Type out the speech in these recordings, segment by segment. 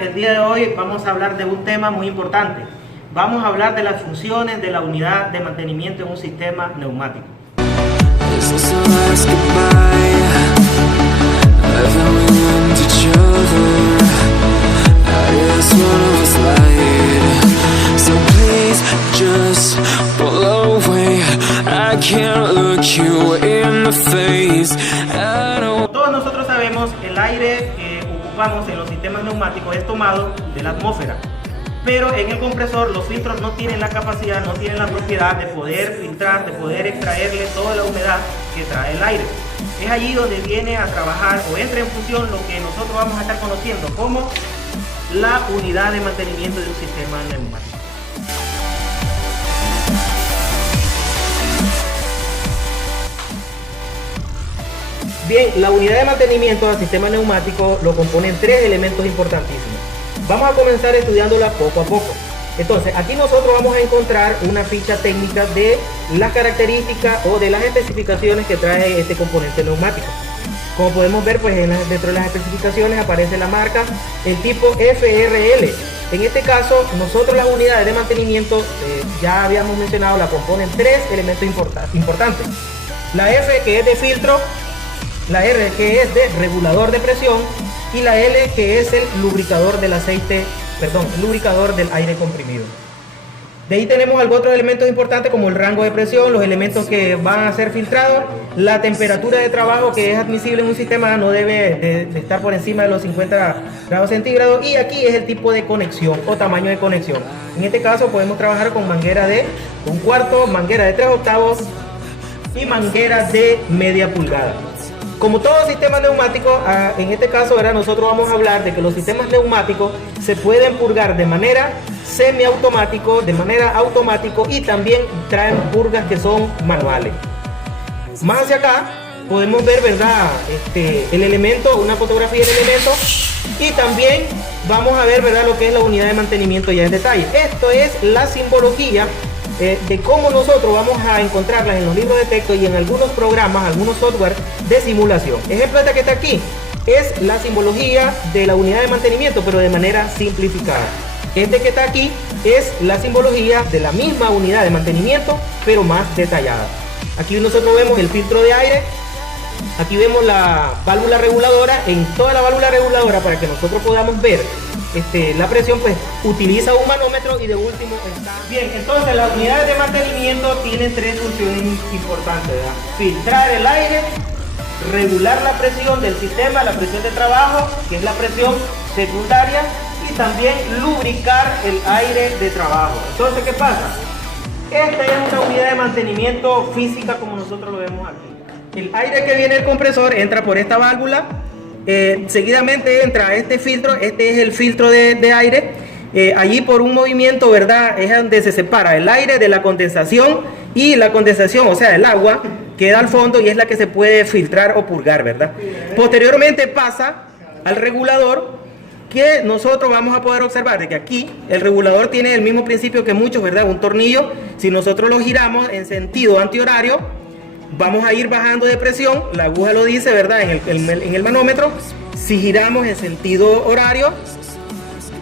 El día de hoy vamos a hablar de un tema muy importante. Vamos a hablar de las funciones de la unidad de mantenimiento en un sistema neumático. Todos nosotros sabemos que el aire que ocupamos en los sistemas neumáticos es tomado de la atmósfera, pero en el compresor los filtros no tienen la capacidad, no tienen la propiedad de poder filtrar, de poder extraerle toda la humedad que trae el aire. Es allí donde viene a trabajar o entra en función lo que nosotros vamos a estar conociendo como la unidad de mantenimiento de un sistema neumático. Bien, la unidad de mantenimiento del sistema neumático lo componen tres elementos importantísimos. Vamos a comenzar estudiándola poco a poco. Entonces, aquí nosotros vamos a encontrar una ficha técnica de las características o de las especificaciones que trae este componente neumático. Como podemos ver, pues dentro de las especificaciones aparece la marca, el tipo FRL. En este caso, nosotros las unidades de mantenimiento, ya habíamos mencionado, la componen tres elementos importantes. La F, que es de filtro, la R, que es de regulador de presión, y la L, que es el lubricador del lubricador del aire comprimido. De ahí tenemos algunos otros elementos importantes como el rango de presión, los elementos que van a ser filtrados, la temperatura de trabajo que es admisible en un sistema no debe de estar por encima de los 50 grados centígrados, y aquí es el tipo de conexión o tamaño de conexión. En este caso podemos trabajar con manguera de 1/4, manguera de 3/8 y manguera de media pulgada. Como todo sistema neumático, en este caso ahora nosotros vamos a hablar de que los sistemas neumáticos se pueden purgar de manera semiautomático, de manera automático, y también traen purgas que son manuales. Más hacia acá podemos ver, ¿verdad? El elemento, una fotografía del elemento, y también vamos a ver, ¿verdad?, lo que es la unidad de mantenimiento ya en detalle. Esto es la simbología de cómo nosotros vamos a encontrarlas en los libros de texto y en algunos programas, algunos software de simulación. Ejemplo este que está aquí es la simbología de la unidad de mantenimiento, pero de manera simplificada. Este que está aquí es la simbología de la misma unidad de mantenimiento, pero más detallada. Aquí nosotros vemos el filtro de aire, aquí vemos la válvula reguladora. En toda la válvula reguladora, para que nosotros podamos ver la presión, pues utiliza un manómetro, y de último está... Bien, entonces las unidades de mantenimiento tienen tres funciones importantes, ¿verdad? Filtrar el aire, regular la presión del sistema, la presión de trabajo, que es la presión secundaria, y también lubricar el aire de trabajo. Entonces, ¿qué pasa? Esta es una unidad de mantenimiento física como nosotros lo vemos aquí. El aire que viene del compresor entra por esta válvula. Seguidamente entra este filtro, este es el filtro de aire. Allí por un movimiento, ¿verdad?, es donde se separa el aire de la condensación, y la condensación, o sea, el agua, queda al fondo y es la que se puede filtrar o purgar, ¿verdad? Posteriormente pasa al regulador, que nosotros vamos a poder observar de que aquí el regulador tiene el mismo principio que muchos, ¿verdad? Un tornillo. Si nosotros lo giramos en sentido antihorario, vamos a ir bajando de presión, la aguja lo dice, ¿verdad?, en el manómetro. Si giramos en sentido horario,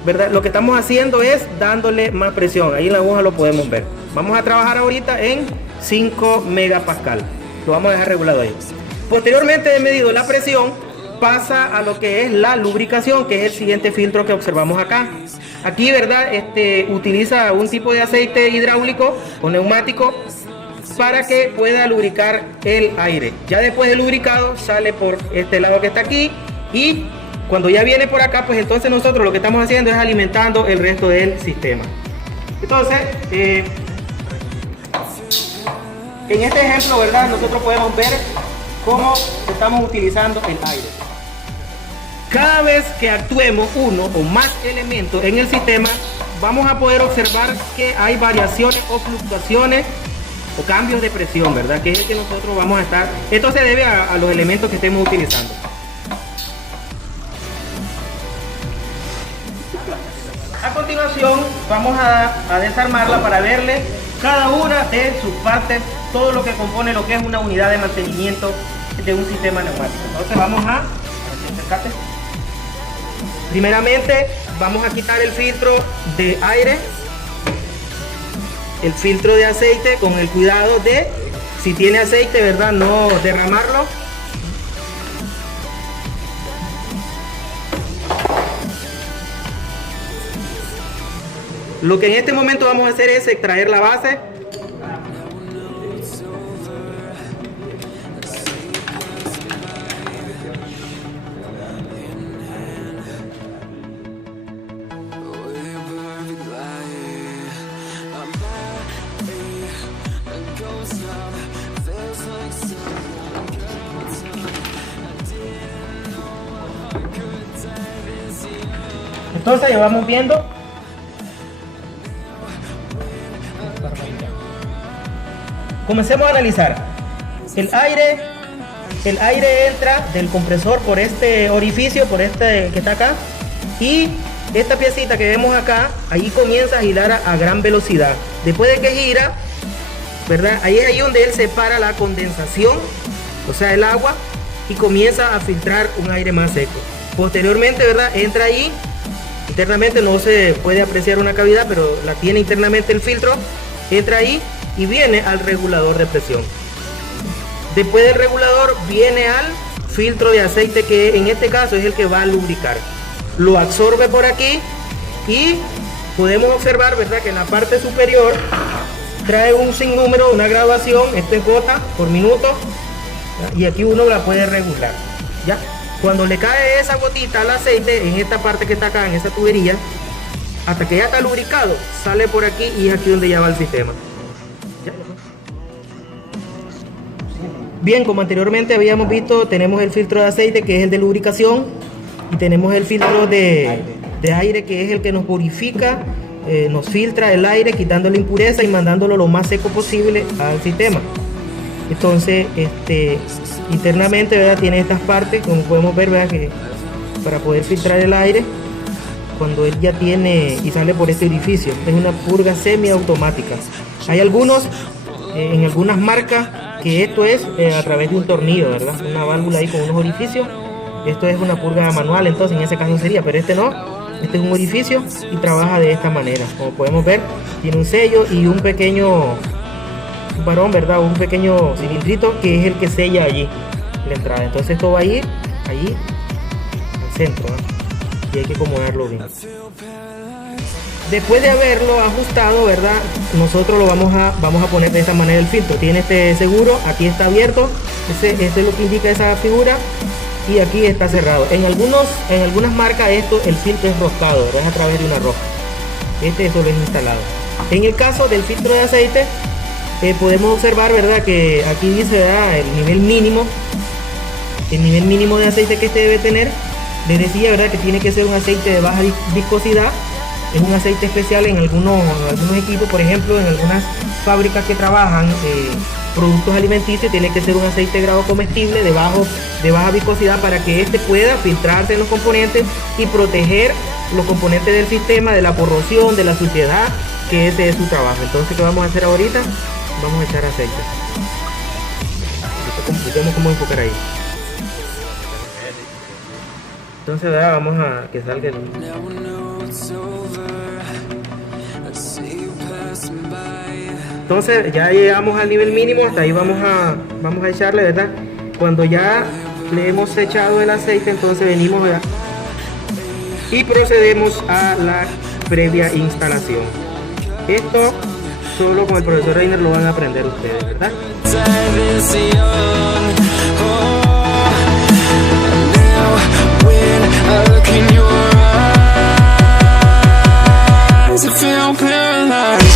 ¿verdad?, lo que estamos haciendo es dándole más presión. Ahí en la aguja lo podemos ver. Vamos a trabajar ahorita en 5 megapascal. Lo vamos a dejar regulado ahí. Posteriormente de medido la presión, pasa a lo que es la lubricación, que es el siguiente filtro que observamos acá. Aquí, ¿verdad?, utiliza un tipo de aceite hidráulico o neumático para que pueda lubricar el aire. Ya después de lubricado sale por este lado que está aquí, y cuando ya viene por acá, pues entonces nosotros lo que estamos haciendo es alimentando el resto del sistema. Entonces, en este ejemplo, ¿verdad?, nosotros podemos ver cómo estamos utilizando el aire. Cada vez que actuemos uno o más elementos en el sistema, vamos a poder observar que hay variaciones o fluctuaciones o cambios de presión, ¿verdad?, que es el que nosotros vamos a estar. Esto se debe a los elementos que estemos utilizando. A continuación vamos a desarmarla para verle cada una de sus partes, todo lo que compone lo que es una unidad de mantenimiento de un sistema neumático. Entonces vamos a... Primeramente vamos a quitar el filtro de aire, el filtro de aceite, con el cuidado de, si tiene aceite, ¿verdad?, no derramarlo. Lo que en este momento vamos a hacer es extraer la base. Entonces ya vamos viendo. Comencemos a analizar. El aire entra del compresor por este orificio, por este que está acá, y esta piecita que vemos acá, ahí comienza a girar a gran velocidad. Después de que gira, ¿verdad?, ahí es ahí donde él separa la condensación, o sea, el agua, y comienza a filtrar un aire más seco. Posteriormente, ¿verdad?, entra ahí. Internamente no se puede apreciar una cavidad, pero la tiene internamente el filtro. Entra ahí y viene al regulador de presión. Después del regulador viene al filtro de aceite, que en este caso es el que va a lubricar. Lo absorbe por aquí y podemos observar, ¿verdad?, que en la parte superior trae un sinnúmero, una graduación. Esto es gota por minuto, ¿ya?, y aquí uno la puede regular, ¿ya? Cuando le cae esa gotita al aceite, en esta parte que está acá, en esa tubería, hasta que ya está lubricado, sale por aquí y es aquí donde ya va el sistema. ¿Ya? Bien, como anteriormente habíamos visto, tenemos el filtro de aceite, que es el de lubricación, y tenemos el filtro de aire, que es el que nos purifica, nos filtra el aire, quitando la impureza y mandándolo lo más seco posible al sistema. Entonces, internamente, ¿verdad?, tiene estas partes, como podemos ver, ¿verdad?, que para poder filtrar el aire, cuando él ya tiene y sale por este orificio, es una purga semiautomática. Hay algunos, en algunas marcas, que esto es a través de un tornillo, ¿verdad?, una válvula ahí con unos orificios. Esto es una purga manual, entonces en ese caso sería, pero este no. Este es un orificio y trabaja de esta manera. Como podemos ver, tiene un sello y un pequeño varón, ¿verdad?, un pequeño cilindrito que es el que sella allí la entrada. Entonces esto va a ir allí al centro, ¿no?, y hay que acomodarlo bien. Después de haberlo ajustado, ¿verdad?, nosotros lo vamos a poner de esta manera el filtro. Tiene este seguro, aquí está abierto, este es lo que indica esa figura, y aquí está cerrado. En algunas marcas el filtro es roscado, ¿verdad?, es a través de una rosca. Solo es instalado. En el caso del filtro de aceite, podemos observar, ¿verdad?, que aquí dice, ¿verdad?, el nivel mínimo de aceite que este debe tener. Les decía, ¿verdad?, que tiene que ser un aceite de baja viscosidad. Es un aceite especial en algunos equipos, por ejemplo, en algunas fábricas que trabajan productos alimenticios, tiene que ser un aceite de grado comestible de baja viscosidad, para que este pueda filtrarse en los componentes y proteger los componentes del sistema de la corrosión, de la suciedad, que ese es su trabajo. Entonces, ¿qué vamos a hacer ahorita? Vamos a echar aceite. Vemos cómo enfocar ahí. Entonces, ¿verdad?, vamos a que salga el... Entonces ya llegamos al nivel mínimo, hasta ahí vamos a echarle, ¿verdad? Cuando ya le hemos echado el aceite, entonces venimos, ¿verdad?, y procedemos a la previa instalación. Esto solo con el profesor Reiner lo van a aprender ustedes, ¿verdad? I look in your eyes, I feel paralyzed.